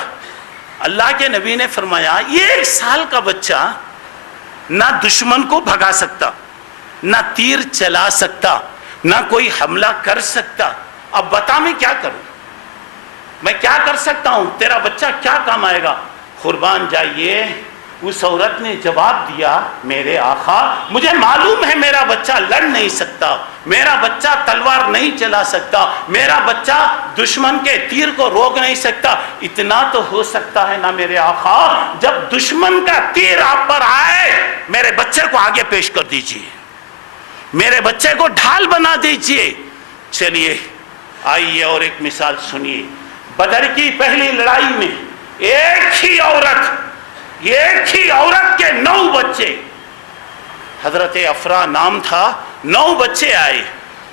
اللہ کے نبی نے فرمایا 1 سال کا بچہ نہ دشمن کو بھگا سکتا، نہ تیر چلا سکتا، نہ کوئی حملہ کر سکتا، اب بتا میں کیا کروں، میں کیا کر سکتا ہوں، تیرا بچہ کیا کام آئے گا؟ قربان جائیے، اس عورت نے جواب دیا میرے آقا مجھے معلوم ہے میرا بچہ لڑ نہیں سکتا، میرا بچہ تلوار نہیں چلا سکتا، میرا بچہ دشمن کے تیر کو روک نہیں سکتا، اتنا تو ہو سکتا ہے نا میرے آقا، جب دشمن کا تیر آپ پر آئے میرے بچے کو آگے پیش کر دیجئے، میرے بچے کو ڈھال بنا دیجئے۔ چلیے آئیے اور ایک مثال سنیے، بدر کی پہلی لڑائی میں ایک ہی عورت کے 9 بچے، حضرت افرا نام تھا، 9 بچے آئے،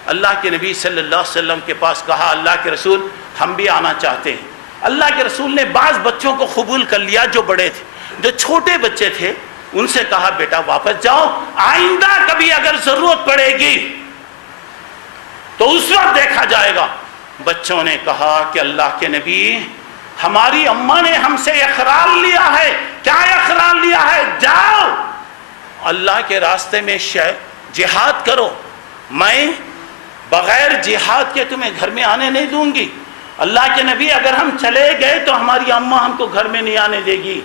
اللہ کے نبی صلی اللہ علیہ وسلم کے پاس، کہا اللہ کے رسول ہم بھی آنا چاہتے ہیں۔ اللہ کے رسول نے بعض بچوں کو قبول کر لیا جو بڑے تھے، جو چھوٹے بچے تھے ان سے کہا بیٹا واپس جاؤ، آئندہ کبھی اگر ضرورت پڑے گی تو اس وقت دیکھا جائے گا۔ بچوں نے کہا کہ اللہ کے نبی ہماری اماں نے ہم سے اقرار لیا ہے، کیا اقرار لیا ہے؟ جاؤ اللہ کے راستے میں جہاد کرو، میں بغیر جہاد کے تمہیں گھر میں آنے نہیں دوں گی۔ اللہ کے نبی اگر ہم چلے گئے تو ہماری اماں ہم کو گھر میں نہیں آنے دے گی۔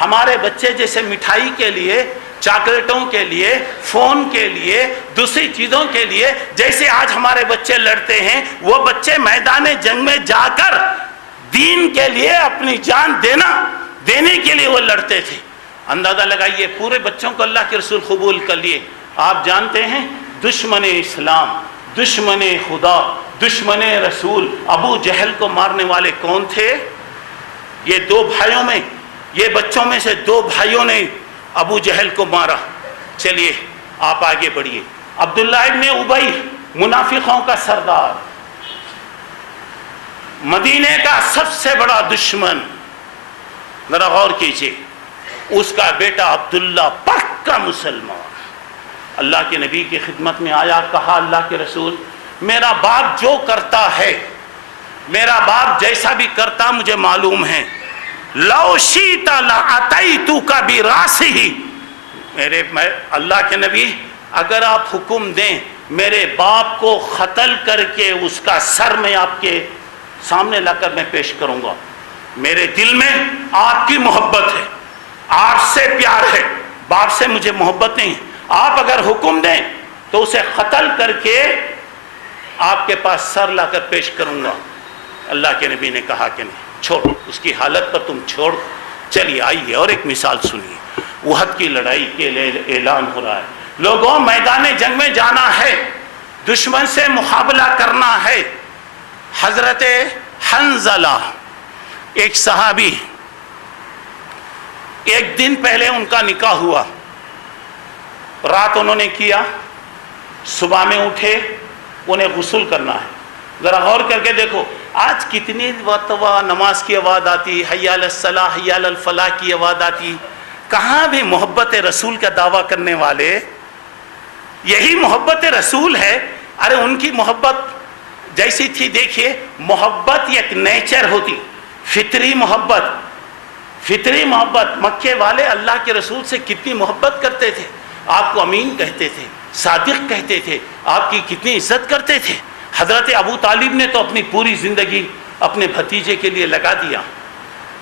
ہمارے بچے جیسے مٹھائی کے لیے، چاکلیٹوں کے لیے، فون کے لیے، دوسری چیزوں کے لیے جیسے آج ہمارے بچے لڑتے ہیں، وہ بچے میدان جنگ میں جا کر دین کے لیے اپنی جان دینے کے لیے وہ لڑتے تھے۔ اندازہ لگائیے پورے بچوں کو اللہ کے رسول قبول کر لیے۔ آپ جانتے ہیں دشمن اسلام، دشمن خدا، دشمن رسول ابو جہل کو مارنے والے کون تھے؟ یہ 2 بھائیوں میں، یہ بچوں میں سے 2 بھائیوں نے ابو جہل کو مارا۔ چلیے آپ آگے بڑھیے، عبداللہ ابن ابی منافقوں کا سردار، مدینے کا سب سے بڑا دشمن، ذرا غور کیجئے، اس کا بیٹا عبداللہ پکا مسلمان، اللہ کے نبی کی خدمت میں آیا، کہا اللہ کے رسول میرا باپ جو کرتا ہے، میرا باپ جیسا بھی کرتا مجھے معلوم ہے، لو شئت لأتیتک براسہ، اللہ کے نبی اگر آپ حکم دیں میرے باپ کو قتل کر کے اس کا سر میں آپ کے سامنے لا کر میں پیش کروں گا۔ میرے دل میں آپ کی محبت ہے، آپ سے پیار ہے، باپ سے مجھے محبت نہیں، آپ اگر حکم دیں تو اسے قتل کر کے آپ کے پاس سر لا کر پیش کروں گا۔ اللہ کے نبی نے کہا کہ نہیں، چھوڑو، اس کی حالت پر تم چھوڑ۔ چلیے آئیے اور ایک مثال سنیے، احد کی لڑائی کے لیے اعلان ہو رہا ہے، لوگوں میدان جنگ میں جانا ہے، دشمن سے مقابلہ کرنا ہے۔ حضرت حنظلہ ایک صحابی، ایک دن پہلے ان کا نکاح ہوا، رات انہوں نے کیا، صبح میں اٹھے، انہیں غسل کرنا ہے۔ ذرا غور کر کے دیکھو آج کتنی مرتبہ نماز کی آواز آتی، حی علی الصلاح حی علی الفلاح کی آواز آتی، کہاں بھی محبت رسول کا دعویٰ کرنے والے، یہی محبت رسول ہے۔ ارے ان کی محبت جیسی تھی، دیکھیے محبت ایک نیچر ہوتی، فطری محبت، فطری محبت۔ مکے والے اللہ کے رسول سے کتنی محبت کرتے تھے، آپ کو امین کہتے تھے، صادق کہتے تھے، آپ کی کتنی عزت کرتے تھے۔ حضرت ابو طالب نے تو اپنی پوری زندگی اپنے بھتیجے کے لیے لگا دیا۔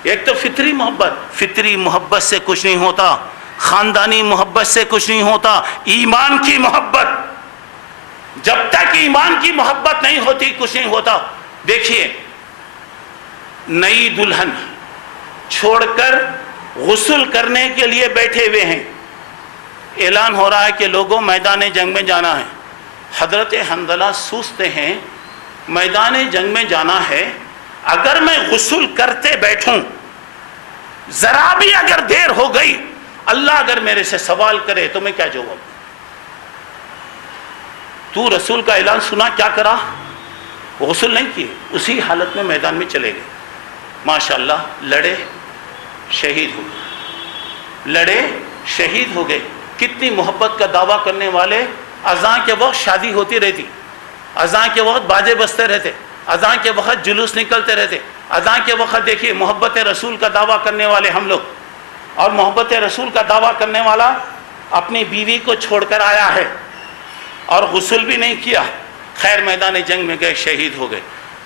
ایک تو فطری محبت، فطری محبت سے کچھ نہیں ہوتا، خاندانی محبت سے کچھ نہیں ہوتا، ایمان کی محبت، جب تک ایمان کی محبت نہیں ہوتی کچھ نہیں ہوتا۔ دیکھیے نئی دلہن چھوڑ کر غسل کرنے کے لیے بیٹھے ہوئے ہیں، اعلان ہو رہا ہے کہ لوگوں میدان جنگ میں جانا ہے۔ حضرت حنظلہ سوچتے ہیں میدان جنگ میں جانا ہے، اگر میں غسل کرتے بیٹھوں، ذرا بھی اگر دیر ہو گئی، اللہ اگر میرے سے سوال کرے تو میں کیا جواب؟ تو رسول کا اعلان سنا، کیا کرا؟ غسل نہیں کیے، اسی حالت میں میدان میں چلے گئے۔ ماشاءاللہ لڑے، شہید ہو گئے، لڑے شہید ہو گئے۔ کتنی محبت کا دعویٰ کرنے والے، اذان کے وقت شادی ہوتی رہتی، اذان کے وقت باجے بجتے رہتے، اذان کے وقت جلوس نکلتے رہتے، اذان کے وقت دیکھیے محبت رسول کا دعویٰ کرنے والے ہم لوگ، اور محبت رسول کا دعویٰ کرنے والا اپنی بیوی کو چھوڑ کر آیا ہے اور غسل بھی نہیں کیا، خیر میدان جنگ میں گئے، شہید ہو گئے۔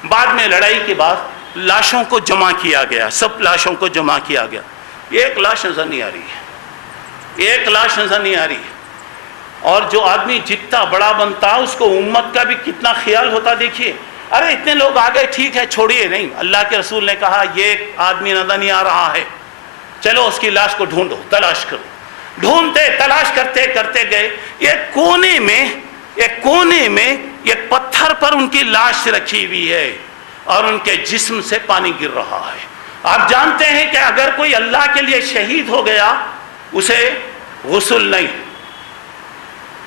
بعد میں لڑائی کے بعد لاشوں کو جمع کیا گیا، سب لاشوں کو جمع کیا گیا، ایک لاش نظر نہیں آ رہی ہے، ایک لاش نظر نہیں آ رہی ہے۔ اور جو آدمی جتنا بڑا بنتا اس کو امت کا بھی کتنا خیال ہوتا، دیکھیے ارے اتنے لوگ آ گئے، ٹھیک ہے چھوڑیے، نہیں، اللہ کے رسول نے کہا یہ آدمی نظر نہیں آ رہا ہے، چلو اس کی لاش کو ڈھونڈو، تلاش کرو۔ ڈھونڈتے تلاش کرتے کرتے گئے، ایک کونے میں ایک پتھر پر ان کی لاش رکھی ہوئی ہے اور ان کے جسم سے پانی گر رہا ہے۔ آپ جانتے ہیں کہ اگر کوئی اللہ کے لیے شہید ہو گیا، اسے غسل نہیں،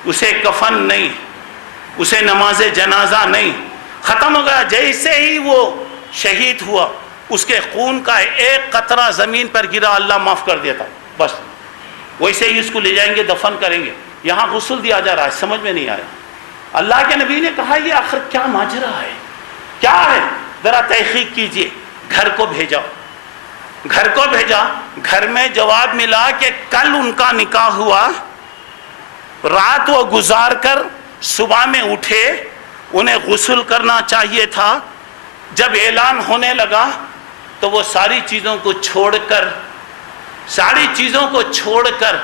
اسے کفن نہیں، اسے نماز جنازہ نہیں، ختم ہو گیا۔ جیسے ہی وہ شہید ہوا، اس کے خون کا ایک قطرہ زمین پر گرا، اللہ معاف کر دیتا، بس ویسے ہی اس کو لے جائیں گے، دفن کریں گے۔ یہاں غسل دیا جا رہا ہے، سمجھ میں نہیں آیا۔ اللہ کے نبی نے کہا یہ آخر کیا ماجرا ہے، کیا ہے، ذرا تحقیق کیجئے۔ گھر کو بھیجا، گھر کو بھیجا، گھر میں جواب ملا کہ کل ان کا نکاح ہوا، رات وہ گزار کر صبح میں اٹھے، انہیں غسل کرنا چاہیے تھا۔ جب اعلان ہونے لگا تو وہ ساری چیزوں کو چھوڑ کر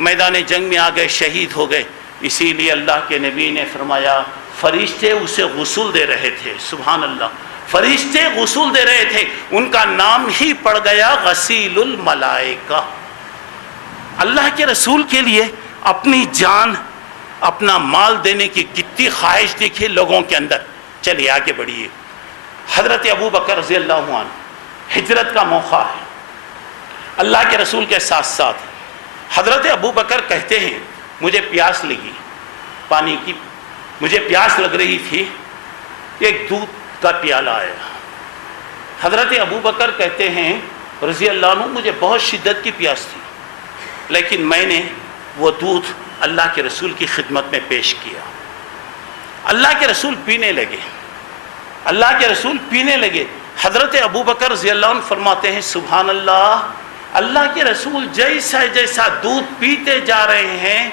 میدان جنگ میں آ گئے، شہید ہو گئے۔ اسی لیے اللہ کے نبی نے فرمایا فرشتے اسے غسل دے رہے تھے، سبحان اللہ، فرشتے غسل دے رہے تھے، ان کا نام ہی پڑ گیا غسیل الملائکہ۔ اللہ کے رسول کے لیے اپنی جان، اپنا مال دینے کی کتنی خواہش دیکھیے لوگوں کے اندر۔ چلیے آگے بڑھیے۔ حضرت ابو بکر رضی اللہ عنہ، ہجرت کا موقع ہے، اللہ کے رسول کے ساتھ ساتھ حضرت ابو بکر کہتے ہیں مجھے پیاس لگی، پانی کی مجھے پیاس لگ رہی تھی، ایک دودھ کا پیالہ آیا۔ حضرت ابو بکر کہتے ہیں رضی اللہ عنہ مجھے بہت شدت کی پیاس تھی، لیکن میں نے وہ دودھ اللہ کے رسول کی خدمت میں پیش کیا۔ اللہ کے رسول پینے لگے، اللہ کے رسول پینے لگے۔ حضرت ابو بکر رضی اللہ عنہ فرماتے ہیں سبحان اللہ، اللہ کے رسول جیسا جیسا دودھ پیتے جا رہے ہیں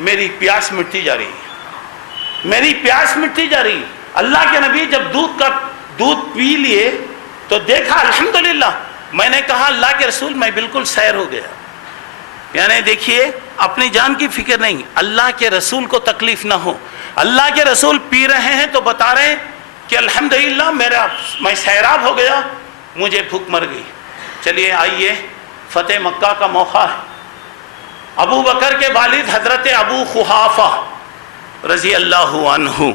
میری پیاس مٹتی جا رہی ہے، میری پیاس مٹتی جا رہی ہے۔ اللہ کے نبی جب دودھ پی لیے تو دیکھا الحمدللہ، میں نے کہا اللہ کے رسول میں بالکل سیر ہو گیا۔ یعنی دیکھیے اپنی جان کی فکر نہیں، اللہ کے رسول کو تکلیف نہ ہو۔ اللہ کے رسول پی رہے ہیں تو بتا رہے ہیں کہ الحمدللہ میں سیراب ہو گیا، مجھے بھوک مر گئی۔ چلیے آئیے، فتح مکہ کا موقع ہے، ابو بکر کے والد حضرت ابو قحافہ رضی اللہ عنہ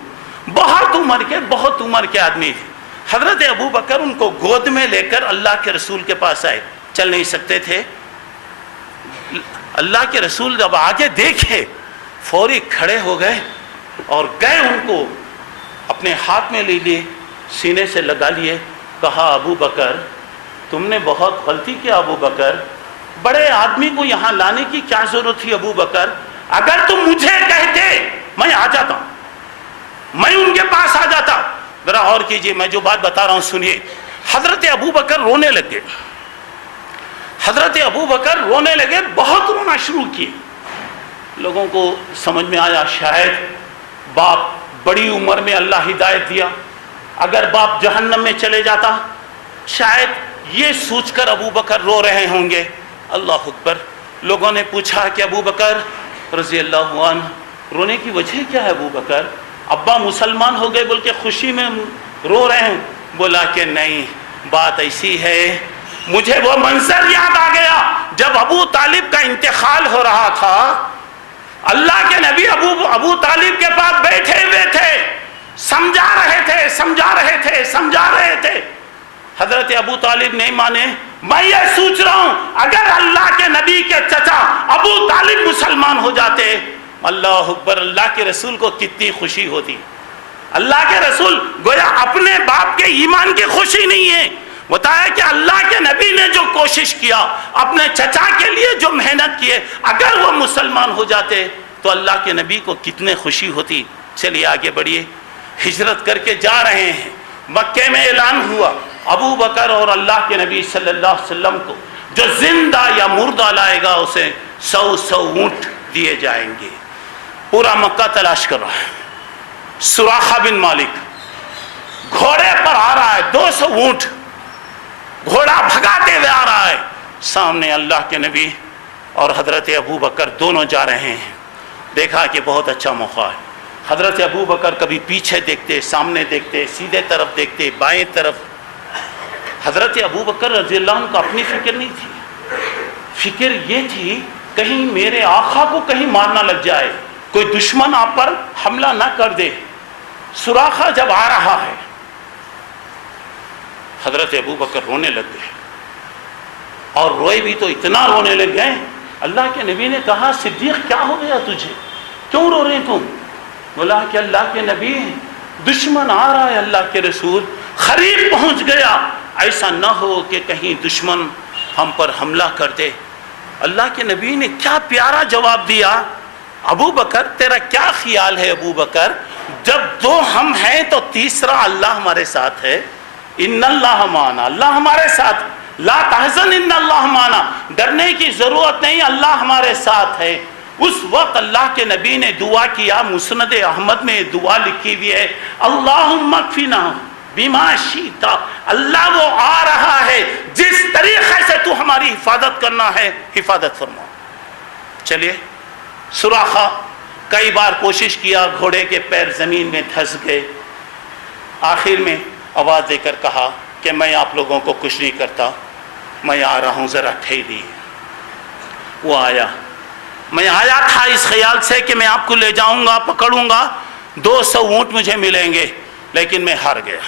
بہت عمر کے آدمی تھے. حضرت ابو بکر ان کو گود میں لے کر اللہ کے رسول کے پاس آئے. چل نہیں سکتے تھے. اللہ کے رسول جب آگے دیکھے فوری کھڑے ہو گئے اور گئے ان کو اپنے ہاتھ میں لے لیے, سینے سے لگا لیے. کہا ابو بکر تم نے بہت غلطی کیا. ابو بکر بڑے آدمی کو یہاں لانے کی کیا ضرورت تھی. ابو بکر اگر تم مجھے کہتے میں آ جاتا, میں ان کے پاس آ جاتا. ذرا غور کیجئے, میں جو بات بتا رہا ہوں سنیے. حضرت ابو بکر رونے لگے. بہت رونا شروع کیے. لوگوں کو سمجھ میں آیا شاید باپ بڑی عمر میں اللہ ہدایت دیا, اگر باپ جہنم میں چلے جاتا, شاید یہ سوچ کر ابو بکر رو رہے ہوں گے. اللہ اکبر. لوگوں نے پوچھا کہ ابو بکر رضی اللہ عنہ رونے کی وجہ کیا ہے. ابو بکر ابا مسلمان ہو گئے بول کے خوشی میں رو رہے ہیں. بولا کہ نہیں, بات ایسی ہے, مجھے وہ منظر یاد آ گیا جب ابو طالب کا انتقال ہو رہا تھا. اللہ کے نبی ابو طالب کے پاس بیٹھے ہوئے تھے, سمجھا رہے تھے. حضرت ابو طالب نہیں مانے. میں یہ سوچ رہا ہوں اگر اللہ کے نبی کے چچا ابو طالب مسلمان ہو جاتے, اللہ اکبر, اللہ کے رسول کو کتنی خوشی ہوتی. اللہ کے رسول گویا اپنے باپ کے ایمان کی خوشی نہیں ہے, بتایا کہ اللہ کے نبی نے جو کوشش کیا, اپنے چچا کے لیے جو محنت کیے, اگر وہ مسلمان ہو جاتے تو اللہ کے نبی کو کتنے خوشی ہوتی. چلیے آگے بڑھیے. ہجرت کر کے جا رہے ہیں. مکے میں اعلان ہوا ابو بکر اور اللہ کے نبی صلی اللہ علیہ وسلم کو جو زندہ یا مردہ لائے گا اسے 100 اونٹ دیے جائیں گے. پورا مکہ تلاش کر رہا ہے. سراخہ بن مالک گھوڑے پر آ رہا ہے, 200 اونٹ, گھوڑا بھگاتے ہوئے آ رہا ہے. سامنے اللہ کے نبی اور حضرت ابو بکر دونوں جا رہے ہیں. دیکھا کہ بہت اچھا موقع ہے. حضرت ابو بکر کبھی پیچھے دیکھتے, سامنے دیکھتے, سیدھے طرف دیکھتے, بائیں طرف. حضرت ابو بکر رضی اللہ عنہ کو اپنی فکر نہیں تھی. فکر یہ تھی کہیں میرے آقا کو کہیں مارنا لگ جائے, کوئی دشمن آپ پر حملہ نہ کر دے. سراخہ جب آ رہا ہے حضرت ابو بکر رونے لگ گئے, اور روئے بھی تو اتنا رونے لگ گئے. اللہ کے نبی نے کہا صدیق کیا ہو گیا تجھے, کیوں رو رہے تم؟ بولا کہ اللہ کے نبی دشمن آ رہا ہے, اللہ کے رسول قریب پہنچ گیا, ایسا نہ ہو کہ کہیں دشمن ہم پر حملہ کر دے. اللہ کے نبی نے کیا پیارا جواب دیا. ابو بکر تیرا کیا خیال ہے ابو بکر, جب 2 ہم ہیں تو تیسرا اللہ ہمارے ساتھ ہے. ان اللہ معنا, اللہ ہمارے ساتھ. لا تحزن ان اللہ معنا, ڈرنے کی ضرورت نہیں, اللہ ہمارے ساتھ ہے. اس وقت اللہ کے نبی نے دعا کیا. مسند احمد میں دعا لکھی ہوئی ہے, اللہم اکفنا بما شئت. اللہ وہ آ رہا ہے, جس طریقے سے تو ہماری حفاظت کرنا ہے حفاظت فرما. چلیے. سراخہ کئی بار کوشش کیا, گھوڑے کے پیر زمین میں دھس گئے. آخر میں آواز دے کر کہا کہ میں آپ لوگوں کو کچھ نہیں کرتا, میں آ رہا ہوں, ذرا ٹھہریے. وہ آیا. میں آیا تھا اس خیال سے کہ میں آپ کو لے جاؤں گا, پکڑوں گا, 200 اونٹ مجھے ملیں گے, لیکن میں ہار گیا,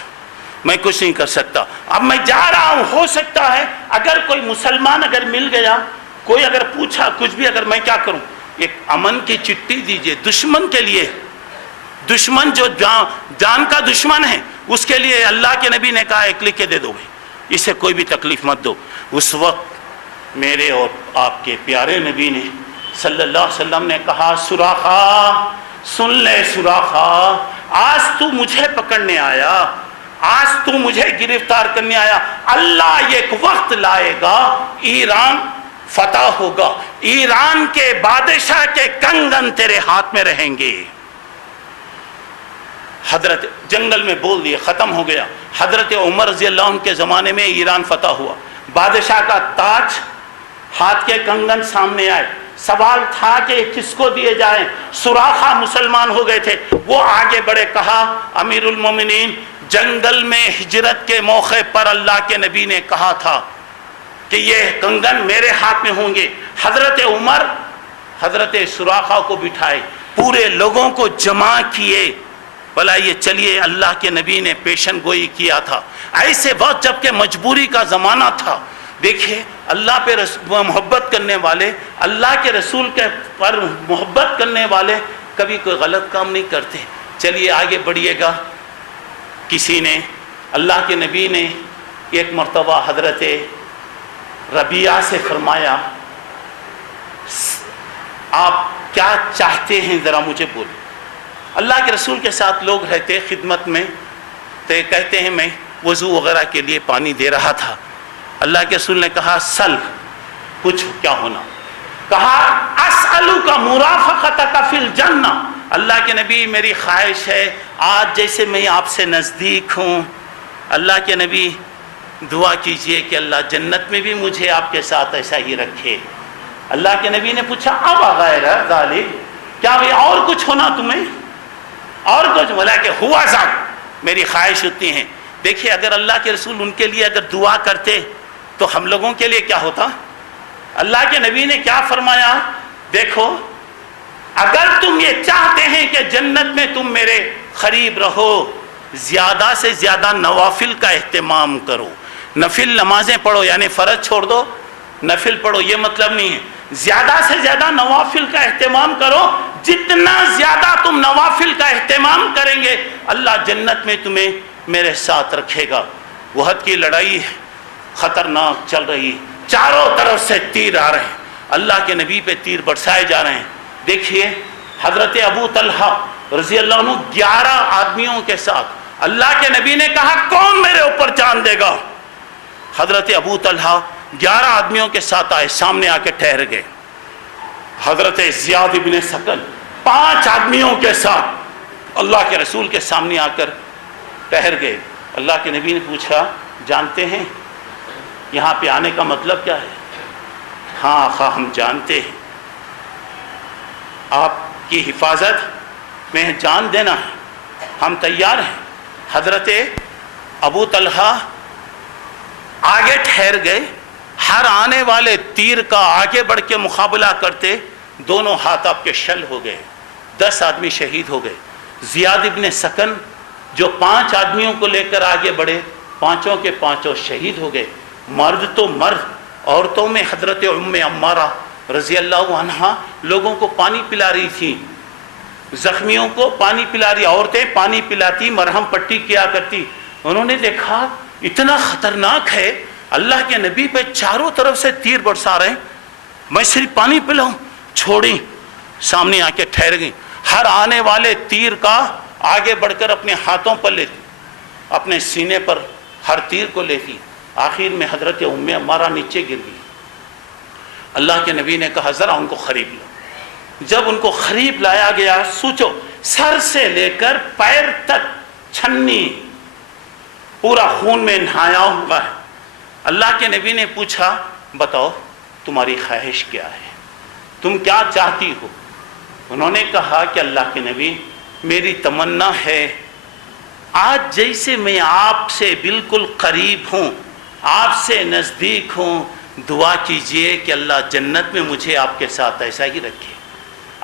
میں کچھ نہیں کر سکتا. اب میں جا رہا ہوں, ہو سکتا ہے اگر کوئی مسلمان اگر مل گیا, کوئی اگر پوچھا کچھ بھی, اگر میں کیا کروں, ایک امن کی چٹھی دیجئے دشمن کے لیے. دشمن جو جان کا دشمن ہے اس کے لیے اللہ کے نبی نے کہا ایک لکھ کے دے دو, اسے کوئی بھی تکلیف مت دو. اس وقت میرے اور آپ کے پیارے نبی نے صلی اللہ علیہ وسلم نے کہا سراخہ سن لے. سراخہ آج تو مجھے پکڑنے آیا, آج تو مجھے گرفتار کرنے آیا, اللہ ایک وقت لائے گا ایران فتح ہوگا, ایران کے بادشاہ کے کنگن تیرے ہاتھ میں رہیں گے. حضرت جنگل میں بول دیے, ختم ہو گیا. حضرت عمر رضی اللہ عنہ کے زمانے میں ایران فتح ہوا, بادشاہ کا تاج, ہاتھ کے کنگن سامنے آئے. سوال تھا کہ کس کو دیے جائیں. سراخہ مسلمان ہو گئے تھے, وہ آگے بڑھے. کہا امیر المومنین, جنگل میں ہجرت کے موقع پر اللہ کے نبی نے کہا تھا کہ یہ کنگن میرے ہاتھ میں ہوں گے. حضرت عمر حضرت سراقہ کو بٹھائے، پورے لوگوں کو جمع کیے، بھلا یہ چلیے اللہ کے نبی نے پیشن گوئی کیا تھا ایسے وقت جب کہ مجبوری کا زمانہ تھا۔ دیکھیے اللہ پہ محبت کرنے والے، اللہ کے رسول کے پر محبت کرنے والے کبھی کوئی غلط کام نہیں کرتے۔ چلیے آگے بڑھیے گا۔ کسی نے، اللہ کے نبی نے ایک مرتبہ حضرت ربیعہ سے فرمایا آپ کیا چاہتے ہیں ذرا مجھے بولیں۔ اللہ کے رسول کے ساتھ لوگ رہتے خدمت میں، تو کہتے ہیں میں وضو وغیرہ کے لیے پانی دے رہا تھا۔ اللہ کے رسول نے کہا سل، کچھ کیا ہونا؟ کہا اسألک مرافقتک فی الجنہ۔ اللہ کے نبی میری خواہش ہے آج جیسے میں آپ سے نزدیک ہوں، اللہ کے نبی دعا کیجئے کہ اللہ جنت میں بھی مجھے آپ کے ساتھ ایسا ہی رکھے۔ اللہ کے نبی نے پوچھا اب غیر ذالک، کیا بھی اور کچھ ہونا تمہیں؟ اور کچھ؟ بولا کہ ہوا ذاک، میری خواہش اتنی ہے۔ دیکھیے اگر اللہ کے رسول ان کے لیے اگر دعا کرتے تو ہم لوگوں کے لیے کیا ہوتا؟ اللہ کے نبی نے کیا فرمایا؟ دیکھو اگر تم یہ چاہتے ہیں کہ جنت میں تم میرے قریب رہو، زیادہ سے زیادہ نوافل کا اہتمام کرو، نفل نمازیں پڑھو، یعنی فرض چھوڑ دو نفل پڑھو، یہ مطلب نہیں ہے، زیادہ سے زیادہ نوافل کا اہتمام کرو۔ جتنا زیادہ تم نوافل کا اہتمام کریں گے اللہ جنت میں تمہیں میرے ساتھ رکھے گا۔ وحد کی لڑائی خطرناک چل رہی، چاروں طرف سے تیر آ رہے ہیں، اللہ کے نبی پہ تیر برسائے جا رہے ہیں۔ دیکھیے حضرت ابو طلحہ رضی اللہ عنہ 11 آدمیوں کے ساتھ، اللہ کے نبی نے کہا کون میرے اوپر جان دے گا؟ حضرت ابو طلحہ 11 آدمیوں کے ساتھ آئے، سامنے آ کے ٹھہر گئے۔ حضرت زیاد ابن سکن 5 آدمیوں کے ساتھ اللہ کے رسول کے سامنے آ کر ٹھہر گئے۔ اللہ کے نبی نے پوچھا جانتے ہیں یہاں پہ آنے کا مطلب کیا ہے؟ ہاں خواہ ہم جانتے ہیں، آپ کی حفاظت میں جان دینا ہے، ہم تیار ہیں۔ حضرت ابو طلحہ آگے ٹھہر گئے، ہر آنے والے تیر کا آگے بڑھ کے مقابلہ کرتے، دونوں ہاتھ آپ کے شل ہو گئے، 10 آدمی شہید ہو گئے۔ زیاد ابن سکن جو 5 آدمیوں کو لے کر آگے بڑھے، 5 کے 5 شہید ہو گئے۔ مرد تو مرد، عورتوں میں حضرت ام عمارہ رضی اللہ عنہا لوگوں کو پانی پلا رہی تھی، زخمیوں کو پانی پلا رہی، عورتیں پانی پلاتی، مرہم پٹی کیا کرتی۔ انہوں نے دیکھا اتنا خطرناک ہے، اللہ کے نبی پہ چاروں طرف سے تیر برسا رہے ہیں، میں صرف پانی پلاؤں؟ چھوڑیں، سامنے آ کے ٹھہر گئی۔ ہر آنے والے تیر کا آگے بڑھ کر اپنے ہاتھوں پر لیتی، اپنے سینے پر ہر تیر کو لیتی، آخر میں حضرت ام عمارہ نیچے گر گئی۔ اللہ کے نبی نے کہا ذرا ان کو قریب لاؤ۔ جب ان کو قریب لایا گیا، سوچو سر سے لے کر پیر تک چھنی پورا خون میں نہایا ہوا ہے۔ اللہ کے نبی نے پوچھا بتاؤ تمہاری خواہش کیا ہے، تم کیا چاہتی ہو؟ انہوں نے کہا کہ اللہ کے نبی میری تمنا ہے آج جیسے میں آپ سے بالکل قریب ہوں، آپ سے نزدیک ہوں، دعا کیجئے کہ اللہ جنت میں مجھے آپ کے ساتھ ایسا ہی رکھے۔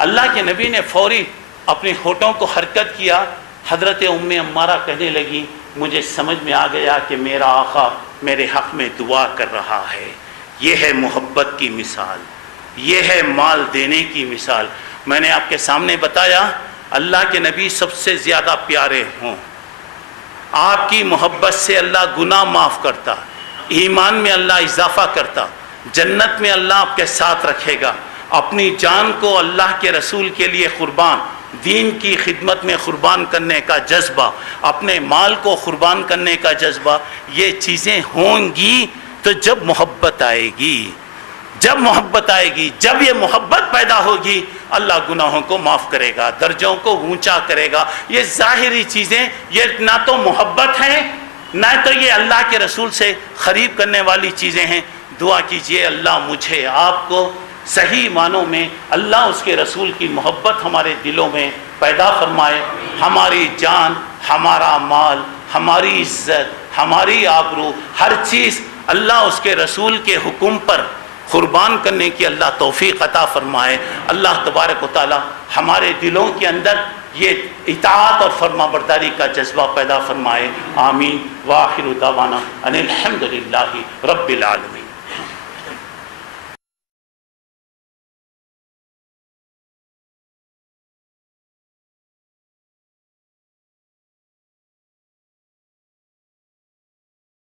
اللہ کے نبی نے فوری اپنے ہونٹوں کو حرکت کیا۔ حضرت ام عمارہ کہنے لگی مجھے سمجھ میں آ گیا کہ میرا آقا میرے حق میں دعا کر رہا ہے۔ یہ ہے محبت کی مثال، یہ ہے مال دینے کی مثال۔ میں نے آپ کے سامنے بتایا اللہ کے نبی سب سے زیادہ پیارے ہوں، آپ کی محبت سے اللہ گناہ معاف کرتا، ایمان میں اللہ اضافہ کرتا، جنت میں اللہ آپ کے ساتھ رکھے گا۔ اپنی جان کو اللہ کے رسول کے لیے قربان، دین کی خدمت میں قربان کرنے کا جذبہ، اپنے مال کو قربان کرنے کا جذبہ، یہ چیزیں ہوں گی تو جب محبت آئے گی، جب محبت آئے گی، جب یہ محبت پیدا ہوگی اللہ گناہوں کو معاف کرے گا، درجوں کو اونچا کرے گا۔ یہ ظاہری چیزیں، یہ نہ تو محبت ہیں نہ تو یہ اللہ کے رسول سے قریب کرنے والی چیزیں ہیں۔ دعا کیجئے اللہ مجھے آپ کو صحیح معنوں میں اللہ اس کے رسول کی محبت ہمارے دلوں میں پیدا فرمائے، ہماری جان، ہمارا مال، ہماری عزت، ہماری آبرو، ہر چیز اللہ اس کے رسول کے حکم پر قربان کرنے کی اللہ توفیق عطا فرمائے۔ اللہ تبارک و تعالی ہمارے دلوں کے اندر یہ اطاعت اور فرما برداری کا جذبہ پیدا فرمائے۔ آمین۔ وآخر دعوانا ان الحمد للہ رب العالمین۔